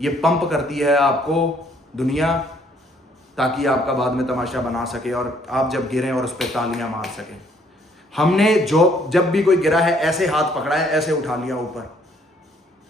ये पंप करती है आपको दुनिया, ताकि आपका बाद में तमाशा बना सके और आप जब गिरें और उस पर तालियां मार सकें। हमने जब भी कोई गिरा है ऐसे हाथ पकड़ा है, ऐसे उठा लिया ऊपर,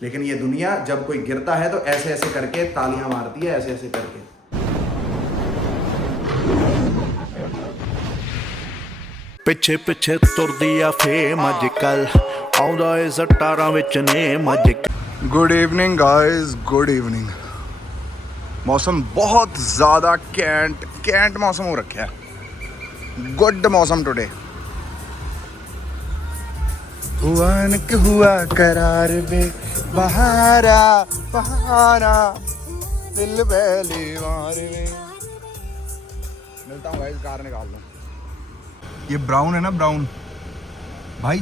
लेकिन ये दुनिया जब कोई गिरता है तो ऐसे ऐसे करके तालियां मारती है, ऐसे ऐसे करके। ਪਿੱਛੇ ਪਿੱਛੇ ਤੁਰਦੀ ਆ ਫੇਮ ਅੱਜ ਕੱਲ ਆਉਂਦਾ ਏ ਸਟਾਰਾਂ ਵਿੱਚ ਨੇਮ ਅੱਜ। Good evening guys, good evening. मौसम बहुत ज़्यादा कैंट मौसम हो रखा है। गुड मौसम टुडे। हुआ करार बे बहारा बहारा दिल पहली मार में। मिलता हूँ गाइस, कार निकाल लो। ये ब्राउन है ना, ब्राउन भाई।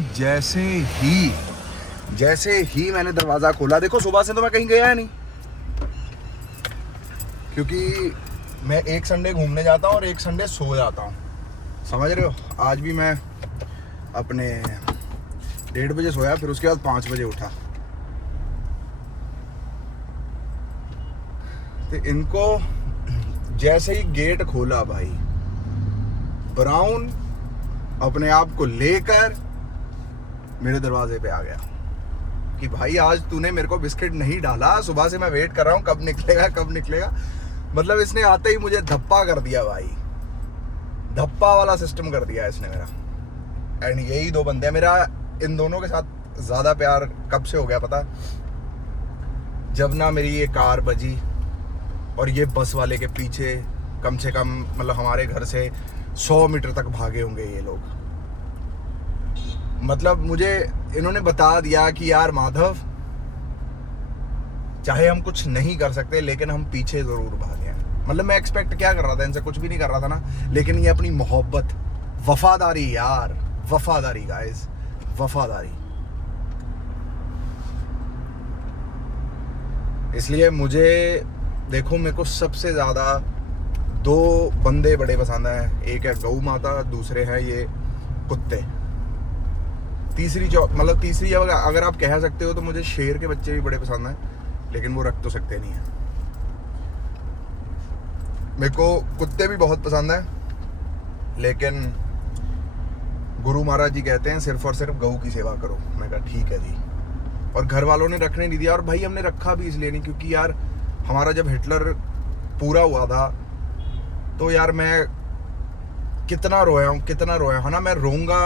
जैसे ही मैंने दरवाज़ा खोला, देखो सुबह से तो मैं कहीं गया नहीं, क्योंकि मैं एक संडे घूमने जाता हूँ और एक संडे सो जाता हूँ, समझ रहे हो। आज भी मैं अपने 1:30 बजे सोया, फिर उसके बाद 5 बजे उठा। तो इनको जैसे ही गेट खोला भाई, ब्राउन अपने आप को लेकर मेरे दरवाजे पे आ गया कि भाई आज तूने मेरे को बिस्किट नहीं डाला, सुबह से मैं वेट कर रहा हूँ कब निकलेगा। मतलब इसने आते ही मुझे धप्पा कर दिया भाई, धप्पा वाला सिस्टम कर दिया इसने मेरा। एंड यही 2 बंदे हैं। मेरा इन दोनों के साथ ज़्यादा प्यार कब से हो गया पता? जब ना मेरी ये कार बजी और ये बस वाले के पीछे कम से कम, मतलब हमारे घर से 100 मीटर तक भागे होंगे ये लोग। मतलब मुझे इन्होंने बता दिया कि यार माधव, चाहे हम कुछ नहीं कर सकते लेकिन हम पीछे ज़रूर भागे हैं। मतलब मैं एक्सपेक्ट क्या कर रहा था, इनसे कुछ भी नहीं कर रहा था ना, लेकिन ये अपनी मोहब्बत, वफादारी यार, वफादारी गाइस, वफादारी। इसलिए मुझे देखो, मेरे को सबसे ज़्यादा 2 बंदे बड़े पसंद हैं। एक है गौ माता, दूसरे हैं ये कुत्ते। तीसरी अगर आप कह सकते हो तो मुझे शेर के बच्चे भी बड़े पसंद हैं, लेकिन वो रख तो सकते नहीं हैं। मेरे को कुत्ते भी बहुत पसंद हैं, लेकिन गुरु महाराज जी कहते हैं सिर्फ और सिर्फ गऊ की सेवा करो। मैं कहा ठीक है जी। और घर वालों ने रखने नहीं दिया, और भाई हमने रखा भी इसलिए नहीं क्योंकि यार हमारा जब हिटलर पूरा हुआ था तो यार मैं कितना रोया हूँ ना। मैं रोऊंगा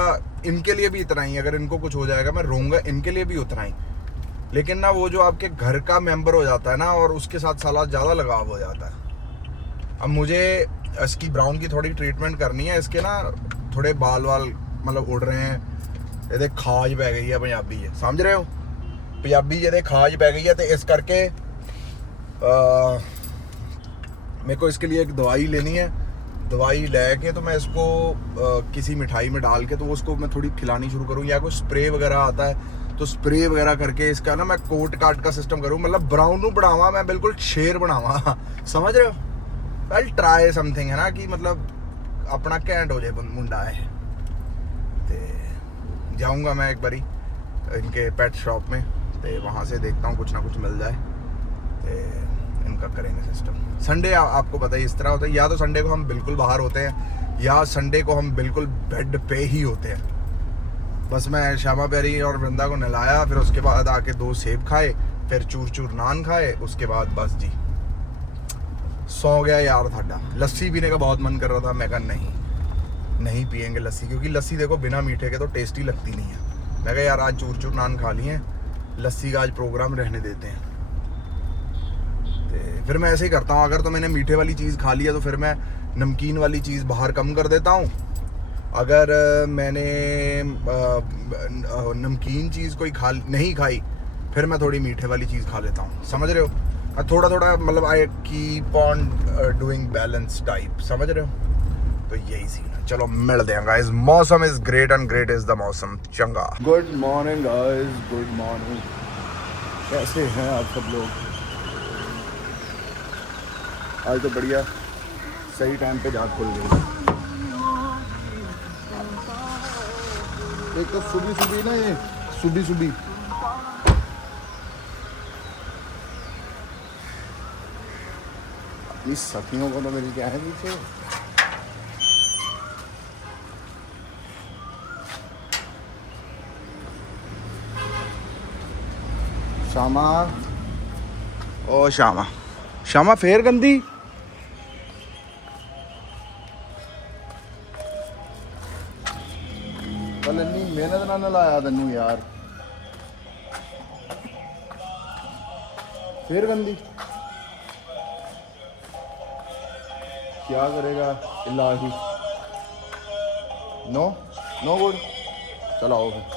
इनके लिए भी इतना ही, अगर इनको कुछ हो जाएगा मैं रोऊंगा इनके लिए भी उतना ही। लेकिन ना वो जो आपके घर का मेंबर हो जाता है ना, और उसके साथ साला ज़्यादा लगाव हो जाता है। अब मुझे इसकी ब्राउन की थोड़ी ट्रीटमेंट करनी है। इसके ना थोड़े बाल मतलब उड़ रहे हैं। ये खाज पै गई है, पंजाबी है, समझ रहे हो, पंजाबी ये खाज पै गई है। तो इस करके मेरे को इसके लिए एक दवाई लेनी है। दवाई लेके तो मैं इसको किसी मिठाई में डाल के तो उसको मैं थोड़ी खिलानी शुरू करूँ, या कोई स्प्रे वगैरह आता है तो स्प्रे वगैरह करके इसका ना मैं कोट काट का सिस्टम करूँ। मतलब ब्राउन नू बढ़ावा, मैं बिल्कुल शेर बनावा, समझ रहे हो। वेल ट्राई समथिंग है ना, कि मतलब अपना कैंट हो जाए मुंडा है। तो जाऊँगा मैं एक बारी इनके पेट शॉप में, तो वहाँ से देखता हूँ कुछ ना कुछ मिल जाए तो इनका करेंगे सिस्टम। संडे आपको पता है इस तरह होता है, या तो संडे को हम बिल्कुल बाहर होते हैं, या संडे को हम बिल्कुल बेड पे ही होते हैं। बस मैं श्यामा प्यारी और वृंदा को नहलाया, फिर उसके बाद आके 2 सेब खाए, फिर चूर नान खाए, उसके बाद बस जी सो गया यार। थाडा लस्सी पीने का बहुत मन कर रहा था, मैं कहा नहीं पियेंगे लस्सी, क्योंकि लस्सी देखो बिना मीठे के तो टेस्टी लगती नहीं है। मैं कहा यार आज चूर नान खा लिए, लस्सी का आज प्रोग्राम रहने देते हैं। फिर मैं ऐसे ही करता हूँ, अगर तो मैंने मीठे वाली चीज़ खा लिया तो फिर मैं नमकीन वाली चीज़ बाहर कम कर देता हूँ। अगर मैंने नमकीन चीज़ कोई नहीं खाई, फिर मैं थोड़ी मीठे वाली चीज़ खा लेता हूँ, समझ रहे हो। थोड़ा मतलब I keep on doing balance type, समझ रहे हो। तो यही सीन है। चलो मिलते हैं गाइस। मौसम is great and great is the मौसम। चंगा। Good morning guys, good morning. कैसे हैं आप सब लोग? आज तो बढ़िया सही टाइम पे जाग खुल गई। एक तो सुबह ना, ये सुबह इस सखियों को तो मेरी क्या है पीछे। श्यामा, ओ श्यामा, श्यामा फेर गंदी। कल इन्नी मेहनत ना लाया तैनू यार, फिर गंदी। क्या करेगा इलाही। No no good. चलो आओ फिर।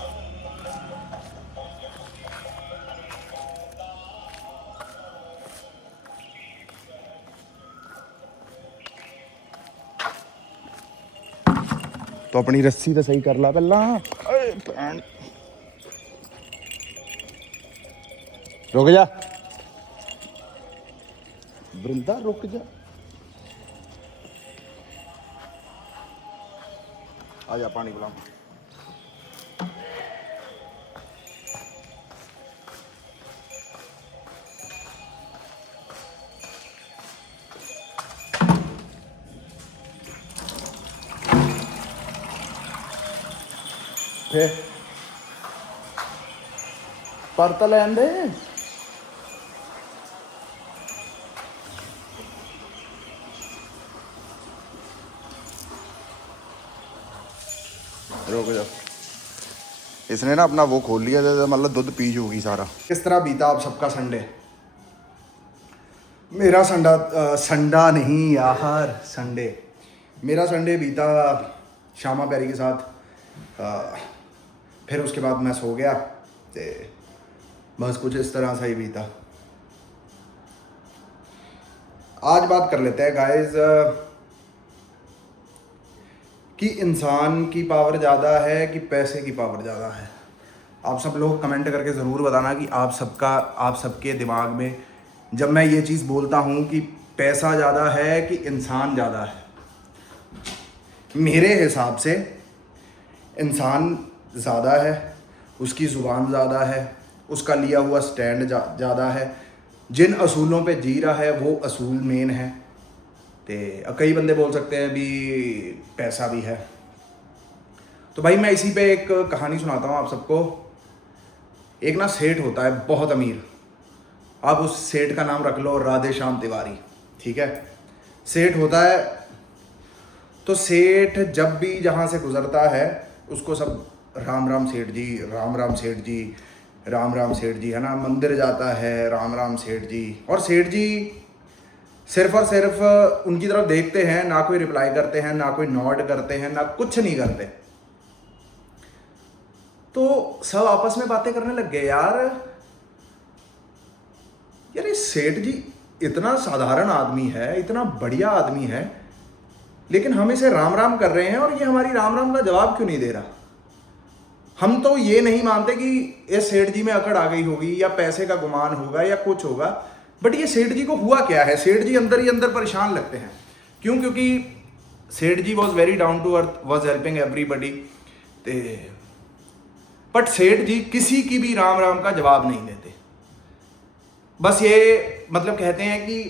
तो अपनी रस्सी तो सही कर ला पहला। रुक जा वृंदा, रुक जा। आ जा पानी पिला। पर तो लैन दे। रुक जा। इसने ना अपना वो खोल लिया, मतलब दूध पी जूगी सारा। किस तरह बीता आप सबका संडे? मेरा संडा नहीं यार, संडे। मेरा संडे बीता श्यामा प्यारी के साथ। फिर उसके बाद मैं सो गया, ते बस कुछ इस तरह से ही बीता। आज बात कर लेते हैं गाइस कि इंसान की पावर ज़्यादा है कि पैसे की पावर ज़्यादा है। आप सब लोग कमेंट करके ज़रूर बताना कि आप सबके दिमाग में जब मैं ये चीज़ बोलता हूँ कि पैसा ज़्यादा है कि इंसान ज़्यादा है। मेरे हिसाब से इंसान ज़्यादा है, उसकी ज़ुबान ज़्यादा है, उसका लिया हुआ स्टैंड ज़्यादा है, जिन असूलों पे जी रहा है वो असूल मेन है। तो कई बंदे बोल सकते हैं भी पैसा भी है। तो भाई मैं इसी पे एक कहानी सुनाता हूँ आप सबको। एक ना सेठ होता है बहुत अमीर, आप उस सेठ का नाम रख लो राधे श्याम तिवारी, ठीक है। सेठ होता है, तो सेठ जब भी जहाँ से गुजरता है उसको सब राम राम सेठ जी, राम राम सेठ जी, राम राम सेठ जी, है ना। मंदिर जाता है राम राम सेठ जी, और सेठ जी सिर्फ और सिर्फ उनकी तरफ देखते हैं, ना कोई रिप्लाई करते हैं, ना कोई नॉड करते हैं, ना कुछ नहीं करते। तो सब आपस में बातें करने लग गए, यार ये सेठ जी इतना साधारण आदमी है, इतना बढ़िया आदमी है, लेकिन हम इसे राम राम कर रहे हैं और ये हमारी राम राम का जवाब क्यों नहीं दे रहा। हम तो ये नहीं मानते कि इस सेठ जी में अकड़ आ गई होगी या पैसे का गुमान होगा या कुछ होगा, बट ये सेठ जी को हुआ क्या है। सेठ जी अंदर ही अंदर परेशान लगते हैं। क्यों? क्योंकि Seth ji was very down to earth, was helping everybody. But Seth ji किसी की भी राम राम का जवाब नहीं देते। बस ये मतलब कहते हैं कि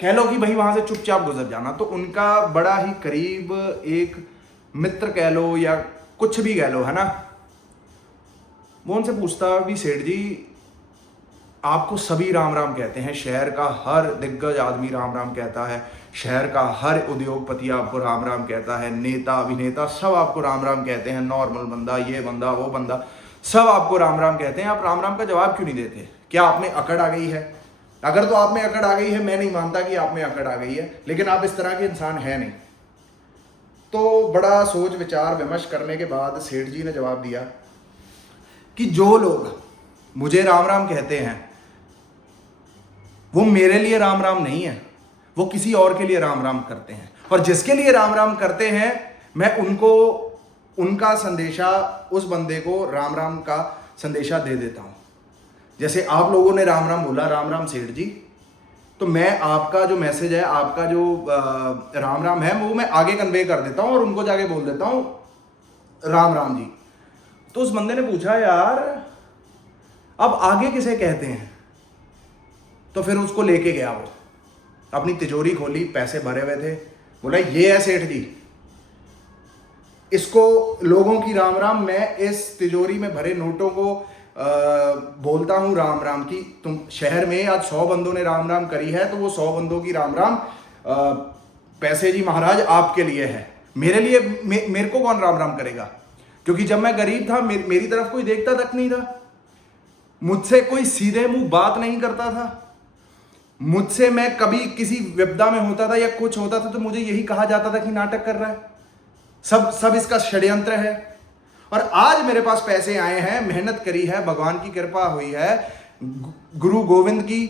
कह लो कि भाई वहां से चुपचाप गुजर जाना। तो उनका बड़ा ही करीब एक मित्र कह लो या कुछ भी कह लो, है ना, वो उनसे पूछता भी सेठ जी आपको सभी राम राम कहते हैं, शहर का हर दिग्गज आदमी राम राम कहता है, शहर का हर उद्योगपति आपको राम राम कहता है, नेता अभिनेता सब आपको राम राम कहते हैं, नॉर्मल बंदा, ये बंदा, वो बंदा, सब आपको राम राम कहते हैं, आप राम राम का जवाब क्यों नहीं देते? क्या आप में अकड़ आ गई है? अगर तो आप में अकड़ आ गई है, मैं नहीं मानता कि आप में अकड़ आ गई है, लेकिन आप इस तरह के इंसान है नहीं। तो बड़ा सोच विचार विमर्श करने के बाद सेठ जी ने जवाब दिया कि जो लोग मुझे राम राम कहते हैं वो मेरे लिए राम राम नहीं है, वो किसी और के लिए राम राम करते हैं, और जिसके लिए राम राम करते हैं मैं उनको उनका संदेशा, उस बंदे को राम राम का संदेशा दे देता हूं। जैसे आप लोगों ने राम राम बोला, राम राम सेठ जी, तो मैं आपका जो मैसेज है, आपका जो राम राम है, वो मैं आगे कन्वे कर देता हूं और उनको जाके बोल देता हूं राम राम जी। तो उस बंदे ने पूछा यार अब आगे किसे कहते हैं? तो फिर उसको लेके गया वो, अपनी तिजोरी खोली, पैसे भरे हुए थे, बोला ये है सेठ जी, इसको लोगों की राम राम, मैं इस तिजोरी में भरे नोटों को बोलता हूँ राम राम की। तुम शहर में आज 100 बंदों ने राम राम करी है तो वो 100 बंदों की राम राम पैसे जी महाराज आपके लिए है, मेरे लिए मेरे को कौन राम राम करेगा? क्योंकि जब मैं गरीब था मेरी तरफ कोई देखता तक नहीं था, मुझसे कोई सीधे मुंह बात नहीं करता था, मुझसे मैं कभी किसी विपदा में होता था या कुछ होता था तो मुझे यही कहा जाता था कि नाटक कर रहा है, सब इसका षड्यंत्र है। और आज मेरे पास पैसे आए हैं, मेहनत करी है, भगवान की कृपा हुई है, गुरु गोविंद की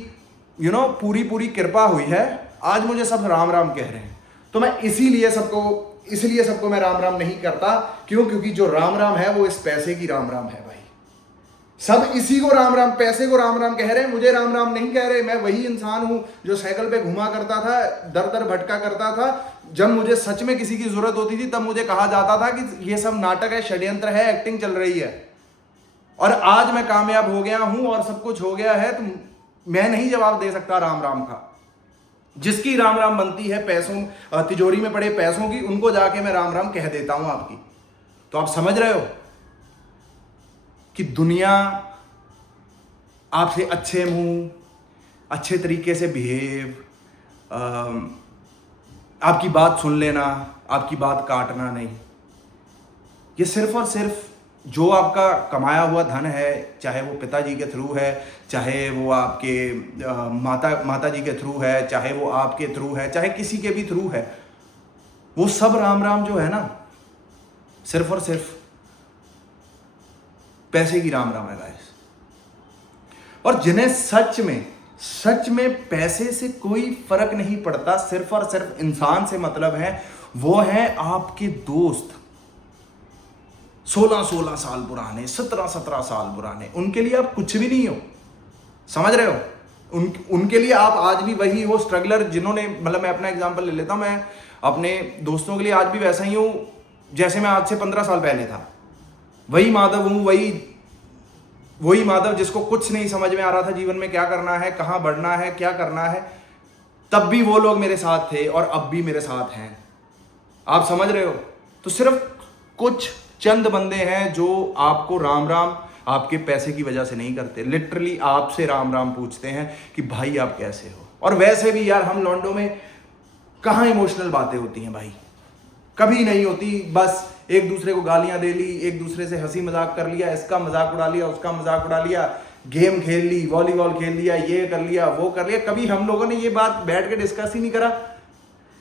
पूरी कृपा हुई है, आज मुझे सब राम राम कह रहे हैं। तो मैं इसलिए सबको मैं राम राम नहीं करता। क्यों? क्योंकि जो राम राम है वो इस पैसे की राम राम है भाई। सब इसी को राम राम, पैसे को राम राम कह रहे हैं, मुझे राम राम नहीं कह रहे। मैं वही इंसान हूं जो साइकिल पे घुमा करता था, दर दर भटका करता था। जब मुझे सच में किसी की जरूरत होती थी तब मुझे कहा जाता था कि ये सब नाटक है, षड्यंत्र है, एक्टिंग चल रही है। और आज मैं कामयाब हो गया हूं और सब कुछ हो गया है तो मैं नहीं जवाब दे सकता राम राम का। जिसकी राम राम बनती है पैसों, तिजोरी में पड़े पैसों की, उनको जाके मैं राम राम कह देता हूं आपकी। तो आप समझ रहे हो कि दुनिया आपसे अच्छे मुंह, अच्छे तरीके से बिहेव, आपकी बात सुन लेना, आपकी बात काटना नहीं, ये सिर्फ और सिर्फ जो आपका कमाया हुआ धन है, चाहे वो पिताजी के थ्रू है, चाहे वो आपके माता जी के थ्रू है, चाहे वो आपके थ्रू है, चाहे किसी के भी थ्रू है, वो सब राम राम जो है ना, सिर्फ और सिर्फ पैसे की राम राम है गाइस। और जिन्हें सच में पैसे से कोई फर्क नहीं पड़ता, सिर्फ और सिर्फ इंसान से मतलब है, वो है आपके दोस्त 16 साल पुराने, 17 साल पुराने, उनके लिए आप कुछ भी नहीं हो। समझ रहे हो? उनके लिए आप आज भी वही हो स्ट्रगलर, जिन्होंने, मतलब मैं अपना एग्जांपल ले लेता हूं, मैं अपने दोस्तों के लिए आज भी वैसा ही हूं जैसे मैं आज से 15 साल पहले था। वही माधव हूं, वही माधव जिसको कुछ नहीं समझ में आ रहा था जीवन में क्या करना है, कहां बढ़ना है, क्या करना है। तब भी वो लोग मेरे साथ थे और अब भी मेरे साथ हैं। आप समझ रहे हो? तो सिर्फ कुछ चंद बंदे हैं जो आपको राम राम आपके पैसे की वजह से नहीं करते, लिटरली आपसे राम राम पूछते हैं कि भाई आप कैसे हो। और वैसे भी यार हम लॉन्डो में कहाँ इमोशनल बातें होती हैं भाई, कभी नहीं होती। बस एक दूसरे को गालियां दे ली, एक दूसरे से हंसी मजाक कर लिया, इसका मजाक उड़ा लिया, उसका मजाक उड़ा लिया, गेम खेल ली, वॉलीबॉल खेल लिया, ये कर लिया, वो कर लिया। कभी हम लोगों ने ये बात बैठ के डिस्कस ही नहीं करा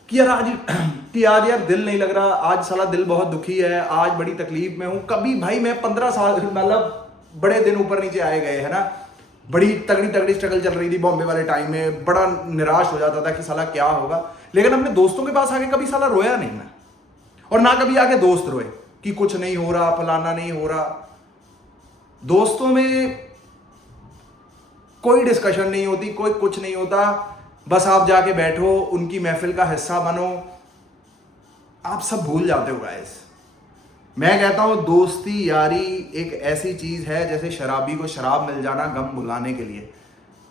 कि यार आज यार दिल नहीं लग रहा, आज साला दिल बहुत दुखी है, आज बड़ी तकलीफ में हूं। कभी भाई मैं 15 साल, मतलब बड़े दिन ऊपर नीचे आए गए है ना, बड़ी तगड़ी स्ट्रगल चल रही थी बॉम्बे वाले टाइम में, बड़ा निराश हो जाता था कि साला क्या होगा। लेकिन अपने दोस्तों के पास आके कभी साला रोया नहीं मैं, और ना कभी आके दोस्त रोए कि कुछ नहीं हो रहा, फलाना नहीं हो रहा। दोस्तों में कोई डिस्कशन नहीं होती, कोई कुछ नहीं होता, बस आप जाके बैठो, उनकी महफिल का हिस्सा बनो, आप सब भूल जाते हो गाइस। मैं कहता हूं दोस्ती यारी एक ऐसी चीज है जैसे शराबी को शराब मिल जाना गम भुलाने के लिए।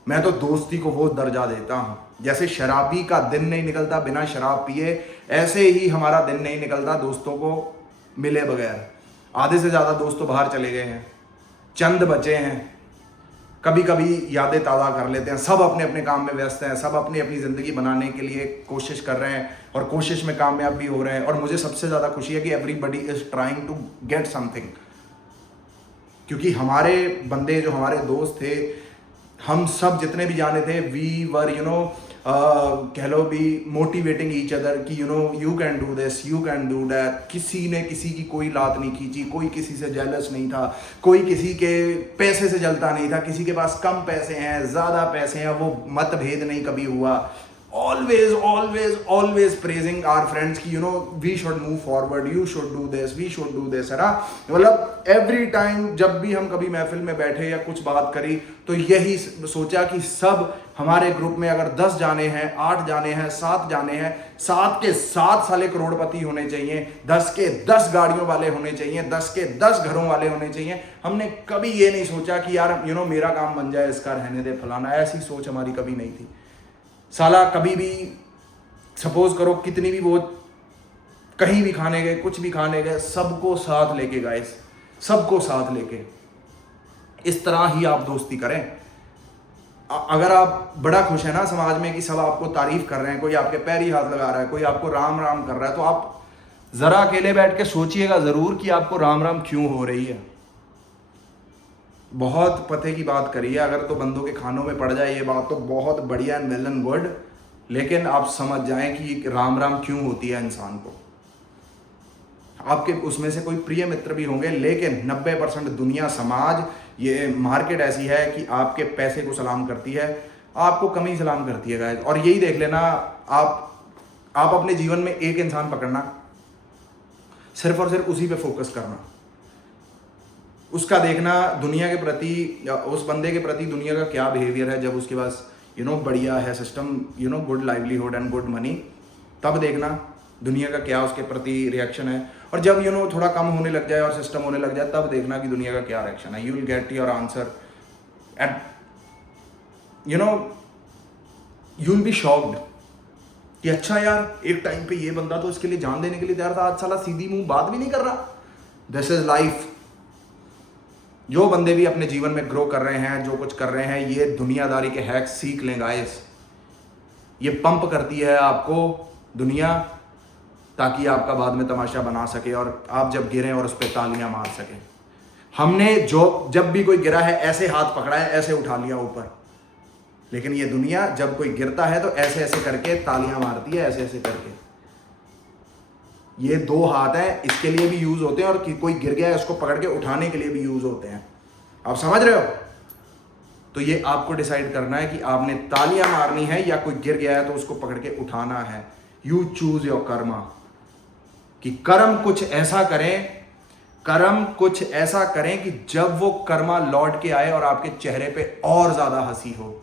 मैं तो दोस्ती को वो दर्जा देता हूं, जैसे शराबी का दिन नहीं निकलता बिना शराब पिए, ऐसे ही हमारा दिन नहीं निकलता दोस्तों को मिले बगैर। आधे से ज्यादा दोस्त तो बाहर चले गए हैं, चंद बचे हैं, कभी कभी यादें ताज़ा कर लेते हैं। सब अपने अपने काम में व्यस्त हैं, सब अपनी अपनी ज़िंदगी बनाने के लिए कोशिश कर रहे हैं और कोशिश में कामयाब भी हो रहे हैं। और मुझे सबसे ज़्यादा खुशी है कि everybody is trying to get something, क्योंकि हमारे बंदे जो हमारे दोस्त थे, हम सब जितने भी जाने थे, वी वर कह लो भी मोटिवेटिंग ईच अदर कि you can do this, you can do that. किसी ने किसी की कोई लात नहीं खींची, कोई किसी से जेलस नहीं था, कोई किसी के पैसे से जलता नहीं था, किसी के पास कम पैसे हैं ज़्यादा पैसे हैं वो मतभेद नहीं कभी हुआ। ऑलवेज प्रेजिंग आवर फ्रेंड्स की we should move forward, you should do this, we should do this, है ना। मतलब एवरी टाइम जब भी हम कभी महफिल में बैठे या कुछ बात करी तो यही सोचा कि सब हमारे ग्रुप में अगर 10 जाने हैं, 8 जाने हैं, 7 जाने हैं, 7 के 7 साले करोड़पति होने चाहिए, 10 के 10 गाड़ियों वाले होने चाहिए, 10 के 10 घरों वाले होने चाहिए। हमने कभी ये नहीं सोचा कि यार मेरा काम बन जाए, इसका रहने दे फलाना, ऐसी सोच हमारी कभी नहीं थी। साला कभी भी सपोज करो कितनी भी वो कहीं भी खाने गए, कुछ भी खाने गए, सबको साथ लेके गाइस, सबको साथ लेके इस तरह ही आप दोस्ती करें। अगर आप बड़ा खुश है ना समाज में कि सब आपको तारीफ कर रहे हैं, कोई आपके पैर ही हाथ लगा रहा है, कोई आपको राम राम कर रहा है, तो आप जरा अकेले बैठ के सोचिएगा जरूर कि आपको राम राम क्यों हो रही है। बहुत पते की बात करिए, अगर तो बंदों के खानों में पड़ जाए ये बात तो बहुत बढ़िया एंड वेल एंड गुड, लेकिन आप समझ जाएं कि राम राम क्यों होती है इंसान को। आपके उसमें से कोई प्रिय मित्र भी होंगे, लेकिन 90% दुनिया, समाज, ये मार्केट ऐसी है कि आपके पैसे को सलाम करती है, आपको कम ही सलाम करती है गाइस। और यही देख लेना, आप अपने जीवन में एक इंसान पकड़ना, सिर्फ और सिर्फ उसी पे फोकस करना, उसका देखना दुनिया के प्रति, उस बंदे के प्रति दुनिया का क्या बिहेवियर है। जब उसके पास बढ़िया है system, good livelihood and good money, तब देखना दुनिया का क्या उसके प्रति रिएक्शन है। और जब थोड़ा कम होने लग जाए और सिस्टम होने लग जाए, तब देखना कि दुनिया का क्या रिएक्शन है। You will get your answer at you will be shocked कि अच्छा यार, एक टाइम पे ये बंदा तो इसके लिए जान देने के लिए तैयार था, आज साला सीधी मुंह बात भी नहीं कर रहा। This is life. जो बंदे भी अपने जीवन में ग्रो कर रहे हैं, जो कुछ कर रहे हैं, ये दुनियादारी के हैक्स सीख लें गाइस। ये पंप करती है आपको दुनिया, ताकि आपका बाद में तमाशा बना सके और आप जब गिरें और उस पर तालियां मार सकें। हमने जब भी कोई गिरा है ऐसे हाथ पकड़ा है, ऐसे उठा लिया ऊपर, लेकिन ये दुनिया जब कोई गिरता है तो ऐसे ऐसे करके तालियां मारती है, ऐसे ऐसे करके। ये दो हाथ हैं, इसके लिए भी यूज होते हैं, और कोई गिर गया है उसको पकड़ के उठाने के लिए भी यूज होते हैं। आप समझ रहे हो? तो ये आपको डिसाइड करना है कि आपने तालियां मारनी है या कोई गिर गया है तो उसको पकड़ के उठाना है। यू चूज योर कर्मा, कि कर्म कुछ ऐसा करें कि जब वो कर्मा लौट के आए और आपके चेहरे पे और ज्यादा हंसी हो।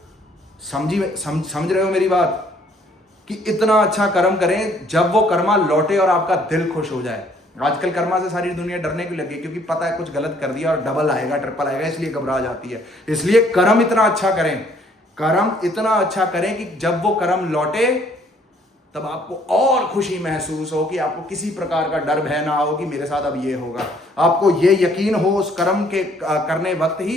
समझ रहे हो मेरी बात? कि इतना अच्छा कर्म करें जब वो कर्मा लौटे और आपका दिल खुश हो जाए। आजकल कर्मा से सारी दुनिया डरने क्यों लगी? क्योंकि पता है कुछ गलत कर दिया और डबल आएगा, ट्रिपल आएगा, इसलिए घबरा जाती है। इसलिए कर्म इतना अच्छा करें कि जब वो कर्म लौटे तब आपको और खुशी महसूस हो, कि आपको किसी प्रकार का डर भय ना हो कि मेरे साथ अब ये होगा। आपको ये यकीन हो उस कर्म के करने वक्त ही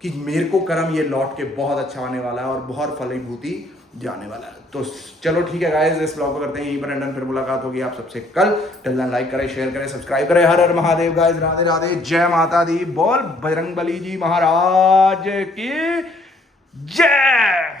कि मेरे को कर्म ये लौट के बहुत अच्छा आने वाला है और बहुत फलीभूति जाने वाला है। तो चलो ठीक है गाइस, इस ब्लॉग को करते हैं यहीं पर एंड, फिर मुलाकात होगी आप सबसे कल। टिल देन लाइक करें, शेयर करें, सब्सक्राइब करें। हर हर महादेव गाइस, राधे राधे, जय माता दी, बोल बजरंगबली जी महाराज की जय।